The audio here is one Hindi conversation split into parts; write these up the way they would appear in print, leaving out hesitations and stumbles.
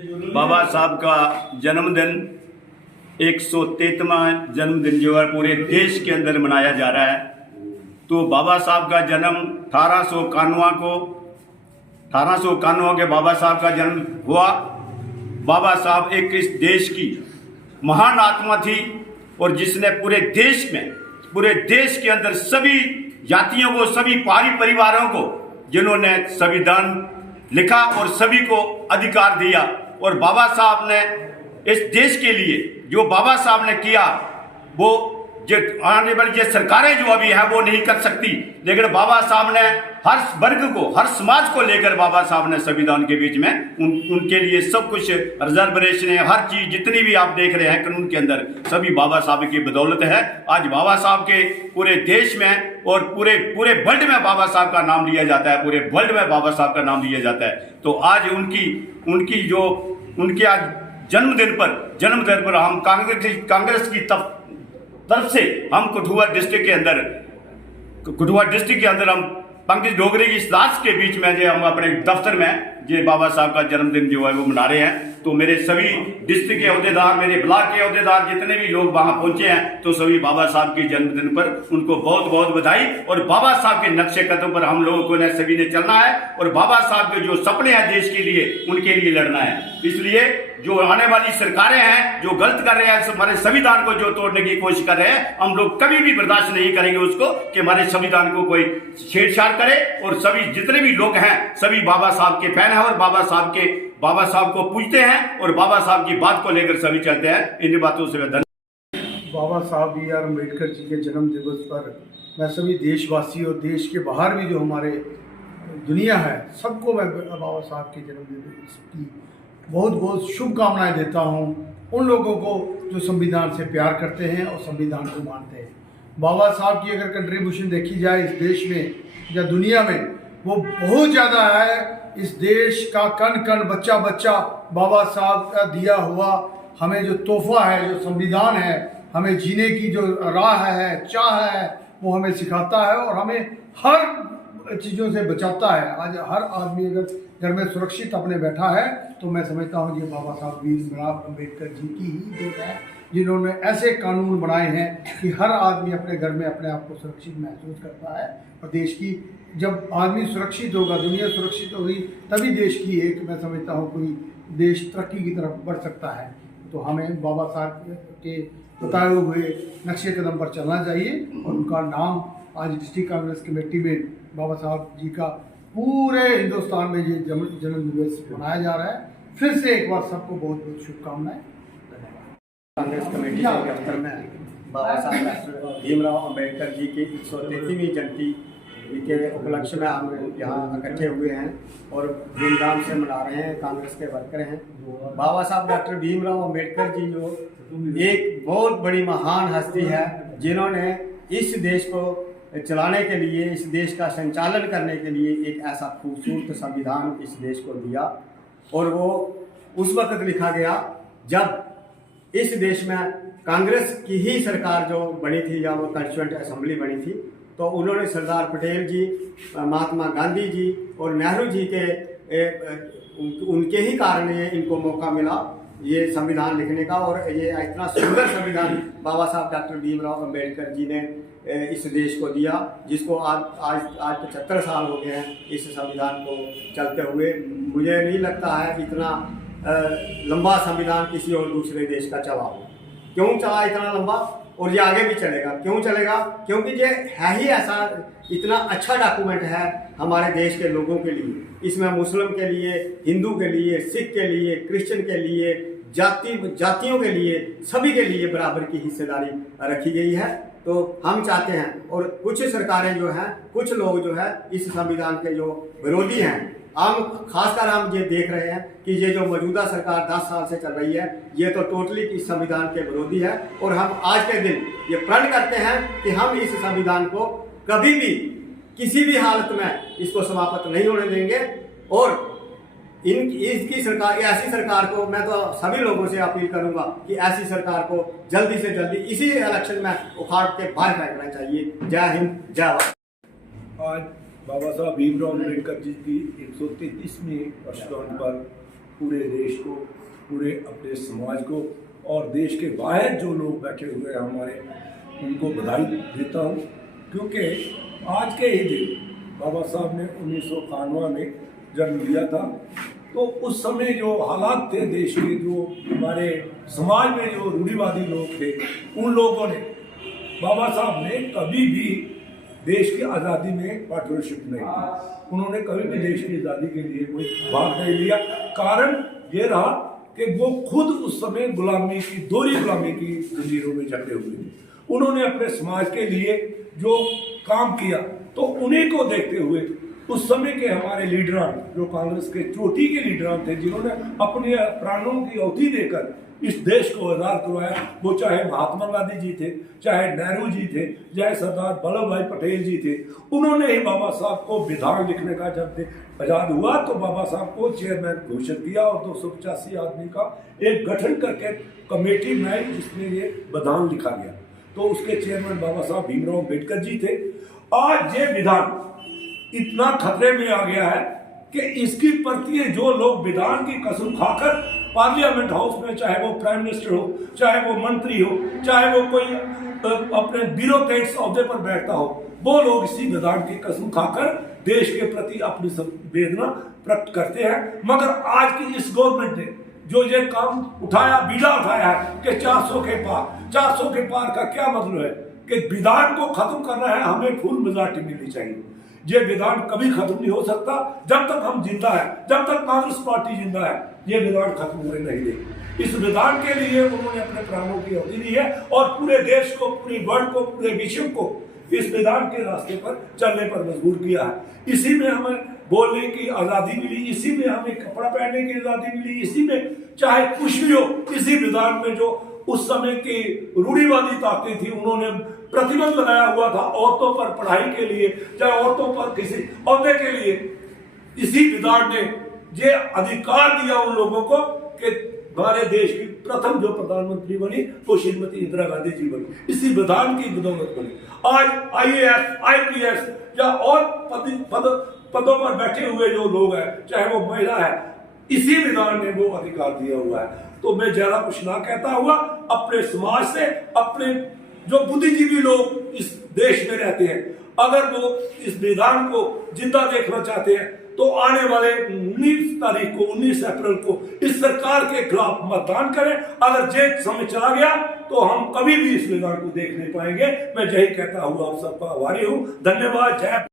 बाबा साहब का जन्मदिन 133वां जन्मदिन जो है पूरे देश के अंदर मनाया जा रहा है। तो बाबा साहब का जन्म 1891 के बाबा साहब का जन्म हुआ। बाबा साहब एक इस देश की महान आत्मा थी और जिसने पूरे देश के अंदर सभी जातियों को, सभी परिवारों को, जिन्होंने संविधान लिखा और सभी को अधिकार दिया। और बाबा साहब ने इस देश के लिए जो बाबा साहब ने किया वो जो आने वाली जो सरकारें जो अभी है वो नहीं कर सकती, लेकिन बाबा साहब ने हर वर्ग को, हर समाज को लेकर बाबा साहब ने संविधान के बीच में उनके लिए सब कुछ रिजर्वेशन है, हर चीज जितनी भी आप देख रहे हैं कानून के अंदर सभी बाबा साहब की बदौलत है। आज बाबा साहब के पूरे देश में और पूरे वर्ल्ड में बाबा साहब का नाम लिया जाता है, पूरे वर्ल्ड में बाबा साहब का नाम लिया जाता है। तो आज उनके आज जन्मदिन पर हम कांग्रेस की तरफ से हम कठुआ डिस्ट्रिक्ट के अंदर हम पंकज डोगरे की इस लाश के बीच में जो हम अपने दफ्तर में ये बाबा साहब का जन्मदिन जो है वो मना रहे हैं। तो मेरे सभी डिस्ट्रिक्ट के अहदेदार, मेरे ब्लॉक के अहदेदार, जितने भी लोग वहां पहुंचे हैं, तो सभी बाबा साहब के जन्मदिन पर उनको बहुत बहुत बधाई। और बाबा साहब के नक्शे कदम पर हम लोगों को सभी ने चलना है और बाबा साहब के जो सपने हैं देश के लिए, उनके लिए लड़ना है। इसलिए जो आने वाली सरकारें हैं जो गलत कर रहे हैं, हमारे संविधान को जो तोड़ने की कोशिश कर रहे हैं, हम लोग कभी भी बर्दाश्त नहीं करेंगे उसको कि हमारे संविधान को कोई छेड़छाड़ करे। और सभी जितने भी लोग हैं सभी बाबा साहब के फैन हैं और बाबा साहब को पूजते हैं और बाबा साहब की बात को लेकर सभी चलते हैं। इन बातों से धन्यवाद। बाबा साहब बी आर अम्बेडकर जी के जन्म दिवस पर मैं सभी देशवासी और देश के बाहर भी जो हमारे दुनिया है सबको मैं बाबा साहब के जन्म दिवस की बहुत बहुत शुभकामनाएं देता हूं। उन लोगों को जो संविधान से प्यार करते हैं और संविधान को मानते हैं। बाबा साहब की अगर कंट्रीब्यूशन देखी जाए इस देश में या दुनिया में, वो बहुत ज़्यादा है। इस देश का कण कण, बच्चा बच्चा बाबा साहब का दिया हुआ हमें जो तोहफा है, जो संविधान है, हमें जीने की जो राह है, चाह है, वो हमें सिखाता है और हमें हर चीज़ों से बचाता है। आज हर आदमी अगर घर में सुरक्षित अपने बैठा है तो मैं समझता हूँ ये बाबा साहब भीमराव अम्बेडकर जी की ही देन है, जिन्होंने ऐसे कानून बनाए हैं कि हर आदमी अपने घर में अपने आप को सुरक्षित महसूस करता है। और देश की जब आदमी सुरक्षित होगा, दुनिया सुरक्षित होगी, तभी देश की एक मैं समझता हूँ कोई देश तरक्की की तरफ बढ़ सकता है। तो हमें बाबा साहब के बताए हुए नक्शे कदम पर चलना चाहिए और उनका नाम आज डिस्ट्रिक्ट कांग्रेस कमेटी में बाबा साहब जी का पूरे हिंदुस्तान में ये जन्म दिवस मनाया जा रहा है। फिर से एक बार सबको बहुत बहुत शुभकामनाएं। कांग्रेस कमेटी के दफ्तर में बाबा साहब डॉक्टर भीमराव अम्बेडकर जी की 133वीं जयंती के उपलक्ष्य में हम यहाँ इकट्ठे हुए हैं और धूमधाम से मना रहे हैं। कांग्रेस के वर्कर हैं। बाबा साहब डॉक्टर भीमराव अम्बेडकर जी जो एक बहुत बड़ी महान हस्ती है, जिन्होंने इस देश को चलाने के लिए, इस देश का संचालन करने के लिए एक ऐसा खूबसूरत संविधान इस देश को दिया। और वो उस वक्त लिखा गया जब इस देश में कांग्रेस की ही सरकार जो बनी थी या वो कॉन्स्टिट्यूएंट असेंबली बनी थी, तो उन्होंने सरदार पटेल जी, महात्मा गांधी जी और नेहरू जी के उनके ही कारण ये इनको मौका मिला ये संविधान लिखने का। और ये इतना सुंदर संविधान बाबा साहब डॉक्टर भीमराव अम्बेडकर जी ने इस देश को दिया, जिसको आज 75 साल हो गए हैं इस संविधान को चलते हुए। मुझे नहीं लगता है इतना लंबा संविधान किसी और दूसरे देश का चला हो। क्यों चला इतना लंबा और ये आगे भी चलेगा? क्यों चलेगा? क्योंकि ये है ही ऐसा, इतना अच्छा डॉक्यूमेंट है हमारे देश के लोगों के लिए। इसमें मुस्लिम के लिए, हिंदू के लिए, सिख के लिए, क्रिश्चियन के लिए, जातियों के लिए, सभी के लिए बराबर की हिस्सेदारी रखी गई है। तो हम चाहते हैं, और कुछ सरकारें जो हैं, कुछ लोग जो है इस संविधान के जो विरोधी हैं, खासकर हम ये देख रहे हैं कि ये जो मौजूदा सरकार 10 साल से चल रही है, ये तो टोटली इस संविधान के विरोधी है। और हम आज के दिन ये प्रण करते हैं कि हम इस संविधान को कभी भी किसी भी हालत में इसको समाप्त नहीं होने देंगे। और इसकी सरकार, ऐसी सरकार को मैं तो सभी लोगों से अपील करूंगा कि ऐसी सरकार को जल्दी से जल्दी इसी इलेक्शन में उखाड़ के बाहर फेंकना चाहिए। जय हिंद, जय भारत। आज बाबा साहब भीमराव अम्बेडकर जी की 133वीं वर्षगांठ पर पूरे देश को, पूरे अपने समाज को और देश के बाहर जो लोग बैठे हुए हैं हमारे, उनको बधाई देता हूँ, क्योंकि आज के ही दिन बाबा साहब ने 1991 में जन्म लिया था। तो उस समय जो हालात थे देश के, जो हमारे समाज में जो रूढ़िवादी लोग थे, उन लोगों ने, बाबा साहब ने कभी भी देश की आज़ादी में पार्टनरशिप नहीं की। उन्होंने कभी भी देश की आज़ादी के लिए कोई भाग नहीं लिया। कारण ये रहा कि वो खुद उस समय गुलामी की, दोहरी गुलामी की जंजीरों में जकड़े हुए थे। उन्होंने अपने समाज के लिए जो काम किया, तो उन्हीं को देखते हुए उस समय के हमारे लीडरान, जो कांग्रेस के चोटी के लीडरान थे, जिन्होंने अपने प्राणों की आहुति देकर इस देश को आज़ाद करवाया, वो चाहे महात्मा गांधी जी थे, चाहे नेहरू जी थे, चाहे सरदार वल्लभ भाई पटेल जी थे, उन्होंने ही बाबा साहब को विधान लिखने का, जब आज़ाद हुआ तो बाबा साहब को चेयरमैन घोषित किया और 285 आदमी का एक गठन करके कमेटी बनाई जिसमें ये विधान लिखा गया। तो उसके चेयरमैन बाबा साहब भीमराव अम्बेडकर जी थे। आज ये विधान इतना खतरे में आ गया है कि इसकी प्रतियां जो लोग विधान की कसम खाकर पार्लियामेंट हाउस में, चाहे वो प्राइम मिनिस्टर हो, चाहे वो मंत्री हो, चाहे वो कोई अपने ब्यूरोक्रेट्स ओहदे पर बैठता हो, वो लोग इसी विधान की कसम खाकर देश के प्रति अपनी संवेदना प्रकट करते हैं। मगर आज की इस गवर्नमेंट ने जो ये काम उठाया, बीड़ा उठाया है कि 400 के पार का क्या मतलब है कि विधान को खत्म करना है, हमें फुल मेजॉरिटी मिलनी चाहिए। ये विधान कभी खत्म नहीं हो सकता जब तक हम जिंदा है, जब तक कांग्रेस पार्टी जिंदा है, ये विधान खत्म होने नहीं देगी। इस विधान के लिए उन्होंने अपने प्राणों की आहुति दी है और पूरे देश को, पूरी वर्ल्ड को, पूरे विश्व को इस विधान के रास्ते पर चलने पर मजबूर किया है। इसी में हमें बोलने की आज़ादी मिली, इसी में हमें कपड़ा पहनने की आज़ादी मिली, इसी में चाहे कुछ भी हो, इसी विधान में जो उस समय की रूढ़िवादी ताकतें थी, उन्होंने प्रतिबंध लगाया हुआ था औरतों पर पढ़ाई के लिए, चाहे औरतों पर किसी औहदे के लिए। इसी विधान ने ये अधिकार दिया उन लोगों को कि हमारे देश की प्रथम जो प्रधानमंत्री बनी वो श्रीमती इंदिरा गांधी जी बनी, इसी विधान की बदौलत बनी। आज IAS, IPS या और पदों पर बैठे हुए जो लोग हैं, चाहे वो महिला है, इसी विधान ने वो अधिकार दिया हुआ है। तो मैं ज्यादा कुछ ना कहता हुआ अपने समाज से, अपने जो बुद्धिजीवी लोग इस देश में रहते हैं, अगर वो इस विधान को जिंदा देखना चाहते हैं तो आने वाले 19 अप्रैल को इस सरकार के खिलाफ मतदान करें। अगर ये समय चला गया तो हम कभी भी इस विधान को देख नहीं पाएंगे। मैं यही कहता हुआ आप सबका आभारी हूँ। धन्यवाद। जय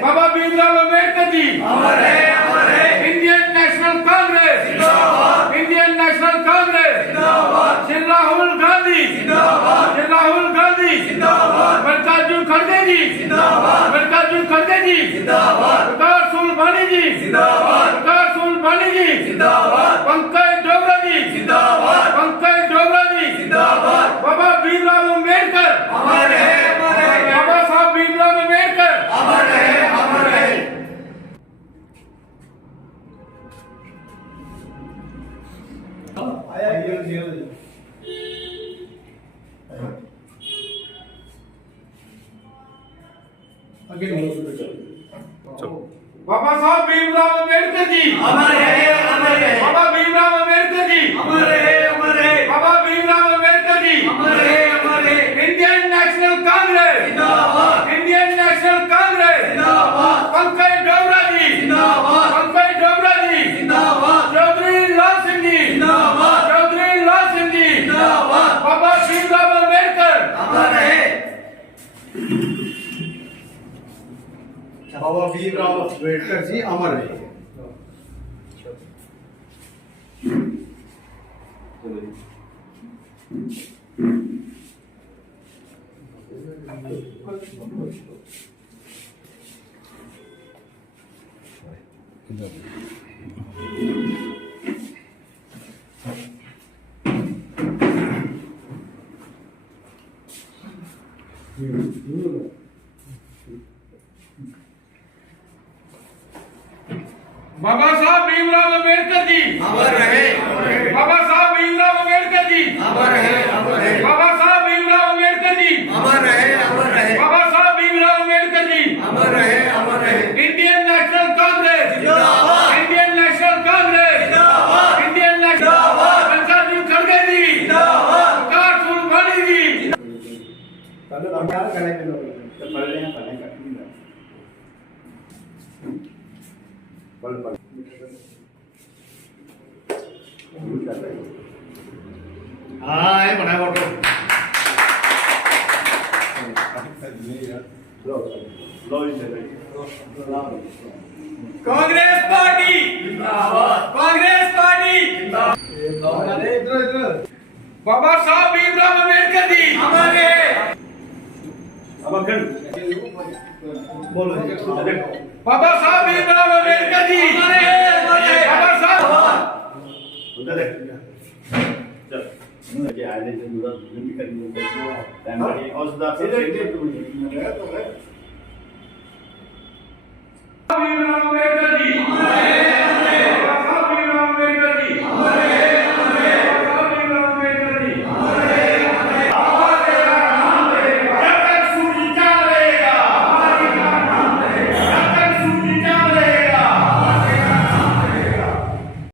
Baba Bhimrao Ambedkar ji, Indian National Congress, Indian National Congress, Shri Rahul Gandhi, Mallikarjun खड़गे जी, प्रकाश सोलवानी जी, पंकज डोगरा जी, Baba Bhimrao Ambedkar, Baba Saheb Bhimrao Ambedkar Baba Saheb Bhimrao Ambedkar ji, Baba Bhimrao Ambedkar ji, Baba Bhimrao Ambedkar ji, Indian National Congress, Indian National Congress, Pankaj Dogra ji, Chaudhary Lal Singh ji, Baba Bhimrao Ambedkar, Baba Bhimrao Ambedkar ji अमर रहे। बाबा साहब भीमराव अम्बेडकर जी अमर रहे। बाबा साहब भीमराव अम्बेडकर जी अमर रहे। बाबा साहब भीमराव अम्बेडकर जी अमर रहे। बाबा साहब भीमराव अम्बेडकर जी अमर रहे। इंडियन नेशनल कांग्रेस जिंदाबाद। इंडियन नेशनल कांग्रेस जिंदाबाद। इंडियन नेशनल पंचायत खड़गे जी जिंदाबाद। प्रकाश सुरवानी जी हाँ ये बना फोटो कांग्रेस पार्टी जिंदाबाद। कांग्रेस पार्टी बाबा साहब भीमराव अम्बेडकर जी हमारे बोलो बाबा साहब भीमराव अम्बेडकर जी हमारे बाबा साहब उधर देख चल मुझे आने से दूर भी करनी है टाइम और सुधार से